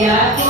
Yeah.